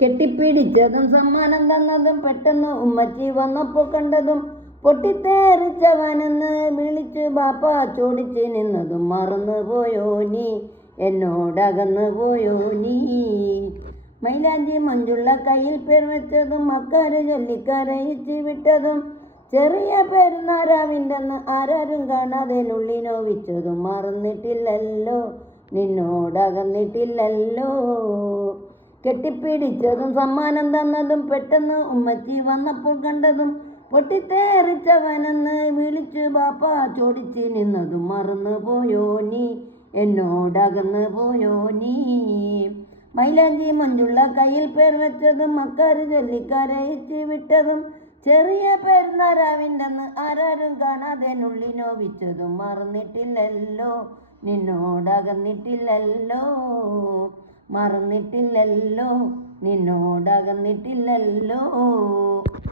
കെട്ടിപ്പിടിച്ചതും സമ്മാനം തന്നതും പെട്ടെന്ന് ഉമ്മച്ചി വന്നപ്പോൾ കണ്ടതും പൊട്ടിത്തേറിച്ചവനെന്ന് വിളിച്ച് ബാപ്പ ചോടിച്ച് നിന്നതും മറന്നു പോയോ നീ എന്നോടകന്നു പോയോ നീ. മൈലാഞ്ചി മഞ്ചുള്ള കയ്യിൽ പേർ വെച്ചതും അക്കാര് ചൊല്ലിക്കരയിച്ച് വിട്ടതും ചെറിയ പെരുന്നാരാവിൻ്റെന്ന് ആരാരും കാണാതെ നുള്ളി നോവിച്ചതും മറന്നിട്ടില്ലല്ലോ നിന്നോടകന്നിട്ടില്ലല്ലോ. കെട്ടിപ്പിടിച്ചതും സമ്മാനം തന്നതും പെട്ടെന്ന് ഉമ്മച്ചി വന്നപ്പോൾ കണ്ടതും പൊട്ടിത്തേറിച്ചവനെന്ന് വിളിച്ച് ബാപ്പ ചോടിച്ച് നിന്നതും മറന്നു പോയോ നീ എന്നോടകന്നു പോയോ നീ. മൈലാഞ്ചി മഞ്ചുള്ള കയ്യിൽ പേർ വെച്ചതും അക്കാര് ചൊല്ലിക്കരയിച്ച് വിട്ടതും ചെറിയ പെരുന്നാരാവിൻ്റെന്ന് ആരാരും കാണാതെ നുള്ളി നോവിച്ചതും മറന്നിട്ടില്ലല്ലോ നിന്നോടകന്നിട്ടില്ലല്ലോ മറന്നിട്ടില്ലല്ലോ നിന്നോടകന്നിട്ടില്ലല്ലോ.